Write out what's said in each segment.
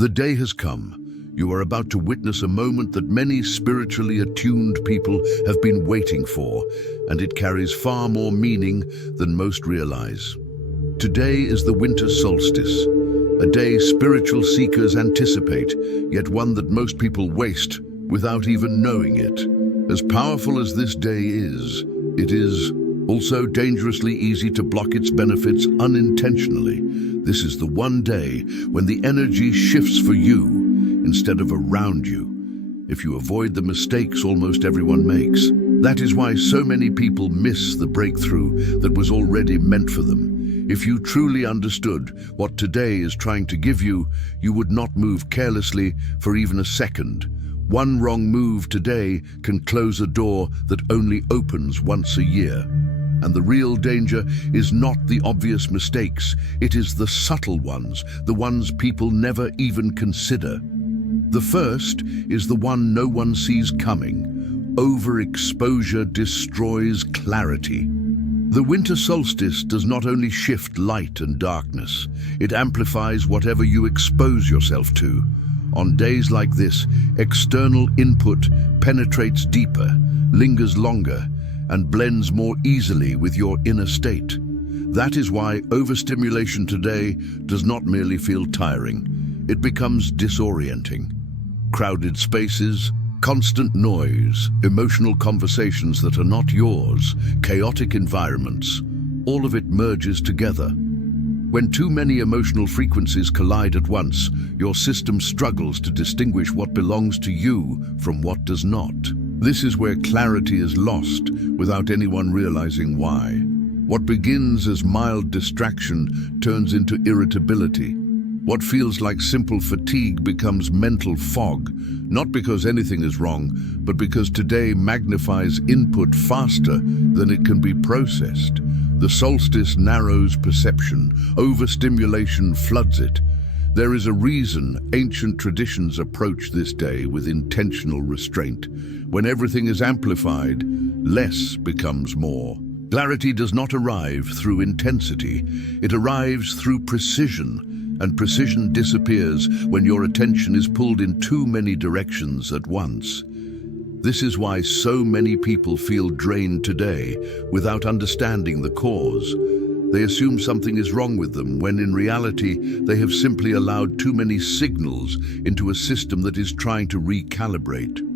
The day has come. You are about to witness a moment that many spiritually attuned people have been waiting for, and it carries far more meaning than most realize. Today is the winter solstice, a day spiritual seekers anticipate, yet one that most people waste without even knowing it. As powerful as this day is, it is also dangerously easy to block its benefits unintentionally. This is the one day when the energy shifts for you instead of around you. If you avoid the mistakes almost everyone makes, that is why so many people miss the breakthrough that was already meant for them. If you truly understood what today is trying to give you, you would not move carelessly for even a second. One wrong move today can close a door that only opens once a year. And the real danger is not the obvious mistakes, it is the subtle ones, the ones people never even consider. The first is the one no one sees coming. Overexposure destroys clarity. The winter solstice does not only shift light and darkness, it amplifies whatever you expose yourself to. On days like this, external input penetrates deeper, lingers longer, and blends more easily with your inner state. That is why overstimulation today does not merely feel tiring, it becomes disorienting. Crowded spaces, constant noise, emotional conversations that are not yours, chaotic environments, all of it merges together. When too many emotional frequencies collide at once, your system struggles to distinguish what belongs to you from what does not. This is where clarity is lost without anyone realizing why. What begins as mild distraction turns into irritability. What feels like simple fatigue becomes mental fog, not because anything is wrong, but because today magnifies input faster than it can be processed. The solstice narrows perception, overstimulation floods it. There is a reason ancient traditions approach this day with intentional restraint. When everything is amplified, less becomes more. Clarity does not arrive through intensity, it arrives through precision, and precision disappears when your attention is pulled in too many directions at once. This is why so many people feel drained today without understanding the cause. They assume something is wrong with them, when in reality they have simply allowed too many signals into a system that is trying to recalibrate.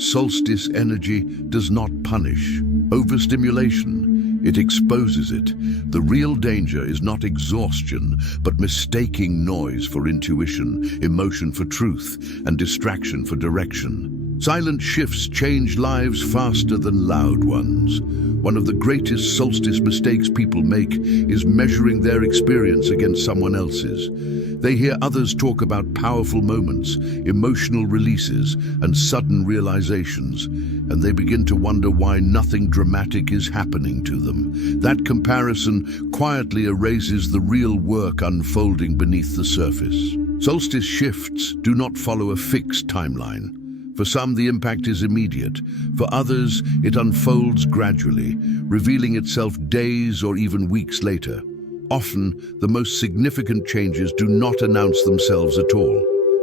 Solstice energy does not punish overstimulation, it exposes it. The real danger is not exhaustion, but mistaking noise for intuition, emotion for truth, and distraction for direction. Silent shifts change lives faster than loud ones. One of the greatest solstice mistakes people make is measuring their experience against someone else's. They hear others talk about powerful moments, emotional releases, and sudden realizations, and they begin to wonder why nothing dramatic is happening to them. That comparison quietly erases the real work unfolding beneath the surface. Solstice shifts do not follow a fixed timeline. For some, the impact is immediate. For others, it unfolds gradually, revealing itself days or even weeks later. Often, the most significant changes do not announce themselves at all.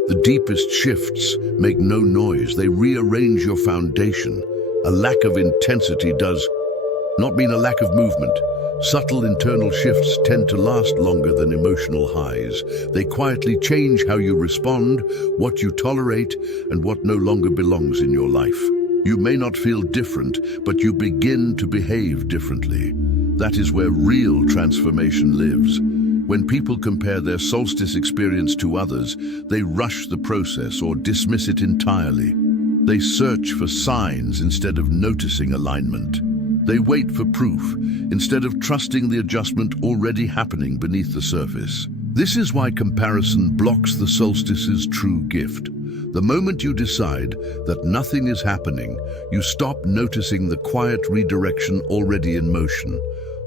The deepest shifts make no noise. They rearrange your foundation. A lack of intensity does not mean a lack of movement. Subtle internal shifts tend to last longer than emotional highs. They quietly change how you respond, what you tolerate, and what no longer belongs in your life. You may not feel different, but you begin to behave differently. That is where real transformation lives. When people compare their solstice experience to others, they rush the process or dismiss it entirely. They search for signs instead of noticing alignment. They wait for proof instead of trusting the adjustment already happening beneath the surface. This is why comparison blocks the solstice's true gift. The moment you decide that nothing is happening, you stop noticing the quiet redirection already in motion.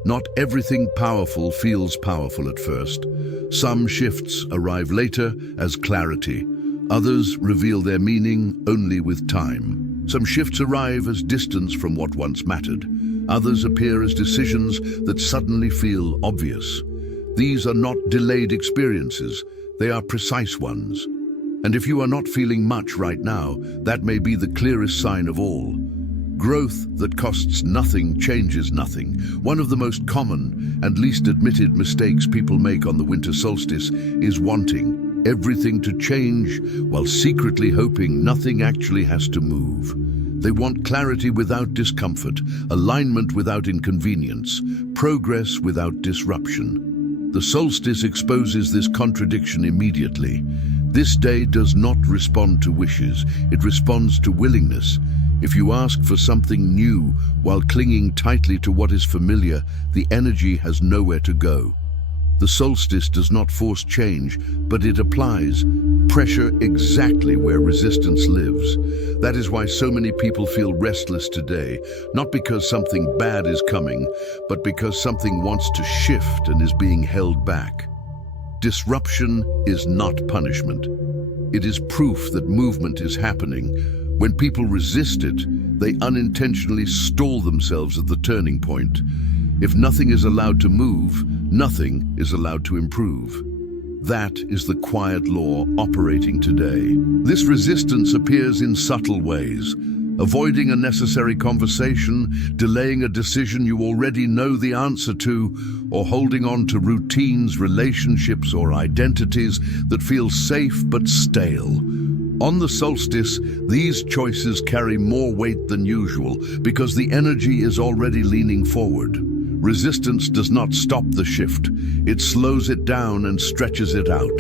Not everything powerful feels powerful at first. Some shifts arrive later as clarity. Others reveal their meaning only with time. Some shifts arrive as distance from what once mattered. Others appear as decisions that suddenly feel obvious. These are not delayed experiences, they are precise ones. And if you are not feeling much right now, that may be the clearest sign of all. Growth that costs nothing changes nothing. One of the most common and least admitted mistakes people make on the winter solstice is wanting everything to change while secretly hoping nothing actually has to move. They want clarity without discomfort, alignment without inconvenience, progress without disruption. The solstice exposes this contradiction immediately. This day does not respond to wishes, it responds to willingness. If you ask for something new while clinging tightly to what is familiar, the energy has nowhere to go. The solstice does not force change, but it applies pressure exactly where resistance lives. That is why so many people feel restless today, not because something bad is coming, but because something wants to shift and is being held back. Disruption is not punishment. It is proof that movement is happening. When people resist it, they unintentionally stall themselves at the turning point. If nothing is allowed to move, nothing is allowed to improve. That is the quiet law operating today. This resistance appears in subtle ways. Avoiding a necessary conversation, delaying a decision you already know the answer to, or holding on to routines, relationships, or identities that feel safe but stale. On the solstice, these choices carry more weight than usual because the energy is already leaning forward. Resistance does not stop the shift. It slows it down and stretches it out.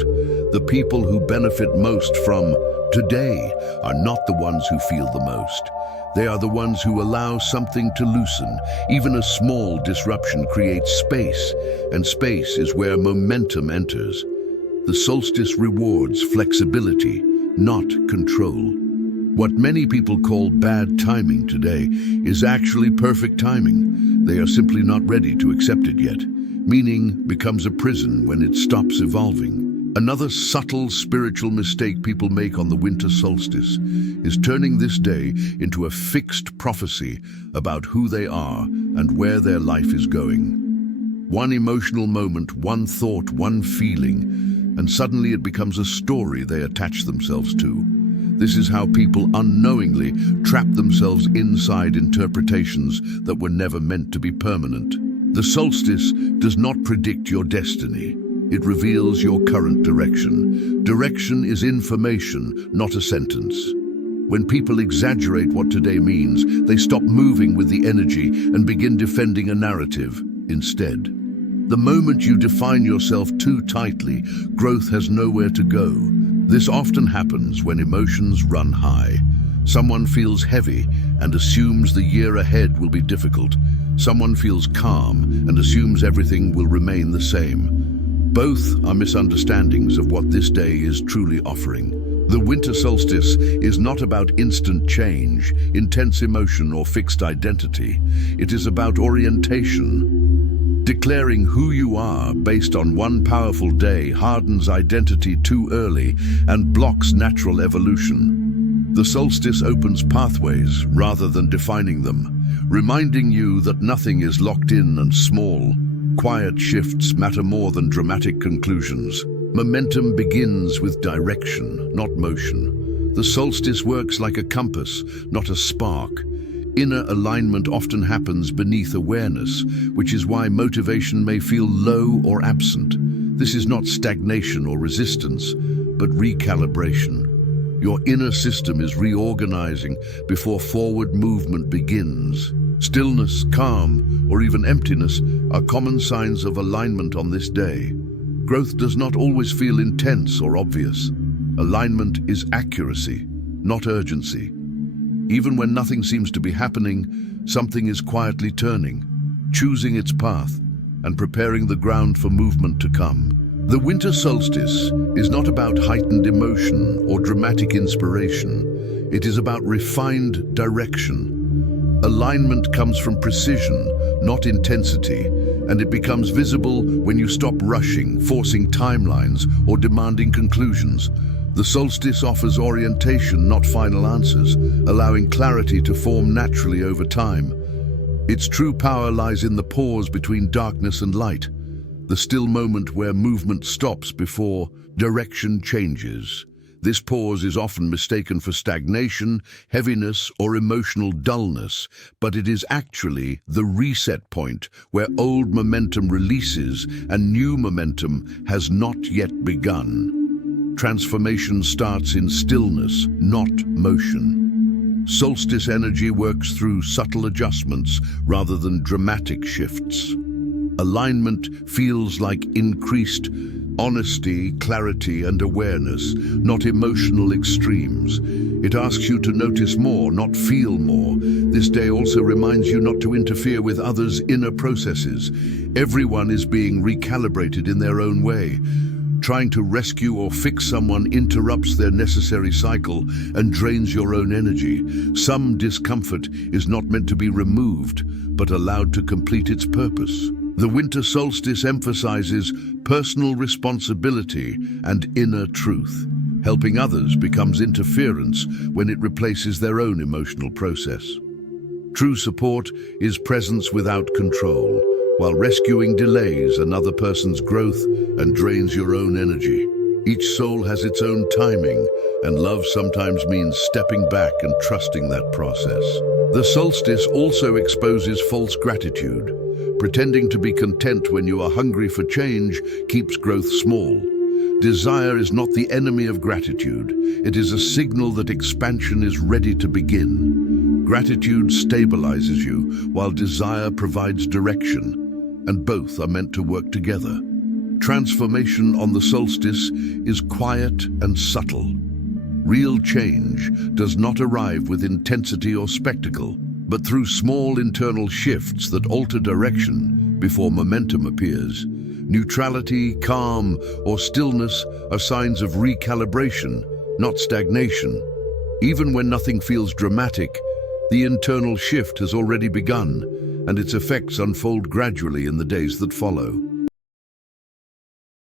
The people who benefit most from today are not the ones who feel the most. They are the ones who allow something to loosen. Even a small disruption creates space, and space is where momentum enters. The solstice rewards flexibility, not control. What many people call bad timing today is actually perfect timing. They are simply not ready to accept it yet. Meaning becomes a prison when it stops evolving. Another subtle spiritual mistake people make on the winter solstice is turning this day into a fixed prophecy about who they are and where their life is going. One emotional moment, one thought, one feeling, and suddenly it becomes a story they attach themselves to. This is how people unknowingly trap themselves inside interpretations that were never meant to be permanent. The solstice does not predict your destiny. It reveals your current direction. Direction is information, not a sentence. When people exaggerate what today means, they stop moving with the energy and begin defending a narrative instead. The moment you define yourself too tightly, growth has nowhere to go. This often happens when emotions run high. Someone feels heavy and assumes the year ahead will be difficult. Someone feels calm and assumes everything will remain the same. Both are misunderstandings of what this day is truly offering. The winter solstice is not about instant change, intense emotion, or fixed identity. It is about orientation. Declaring who you are based on one powerful day hardens identity too early and blocks natural evolution. The solstice opens pathways rather than defining them, reminding you that nothing is locked in and small. Quiet shifts matter more than dramatic conclusions. Momentum begins with direction, not motion. The solstice works like a compass, not a spark. Inner alignment often happens beneath awareness, which is why motivation may feel low or absent. This is not stagnation or resistance, but recalibration. Your inner system is reorganizing before forward movement begins. Stillness, calm, or even emptiness are common signs of alignment on this day. Growth does not always feel intense or obvious. Alignment is accuracy, not urgency. Even when nothing seems to be happening, something is quietly turning, choosing its path, and preparing the ground for movement to come. The winter solstice is not about heightened emotion or dramatic inspiration. It is about refined direction. Alignment comes from precision, not intensity, and it becomes visible when you stop rushing, forcing timelines, or demanding conclusions. The solstice offers orientation, not final answers, allowing clarity to form naturally over time. Its true power lies in the pause between darkness and light, the still moment where movement stops before direction changes. This pause is often mistaken for stagnation, heaviness, or emotional dullness, but it is actually the reset point where old momentum releases and new momentum has not yet begun. Transformation starts in stillness, not motion. Solstice energy works through subtle adjustments rather than dramatic shifts. Alignment feels like increased honesty, clarity, and awareness, not emotional extremes. It asks you to notice more, not feel more. This day also reminds you not to interfere with others' inner processes. Everyone is being recalibrated in their own way. Trying to rescue or fix someone interrupts their necessary cycle and drains your own energy. Some discomfort is not meant to be removed, but allowed to complete its purpose. The winter solstice emphasizes personal responsibility and inner truth. Helping others becomes interference when it replaces their own emotional process. True support is presence without control, while rescuing delays another person's growth and drains your own energy. Each soul has its own timing, and love sometimes means stepping back and trusting that process. The solstice also exposes false gratitude. Pretending to be content when you are hungry for change keeps growth small. Desire is not the enemy of gratitude. It is a signal that expansion is ready to begin. Gratitude stabilizes you, while desire provides direction, and both are meant to work together. Transformation on the solstice is quiet and subtle. Real change does not arrive with intensity or spectacle, but through small internal shifts that alter direction before momentum appears. Neutrality, calm, or stillness are signs of recalibration, not stagnation. Even when nothing feels dramatic, the internal shift has already begun, and its effects unfold gradually in the days that follow.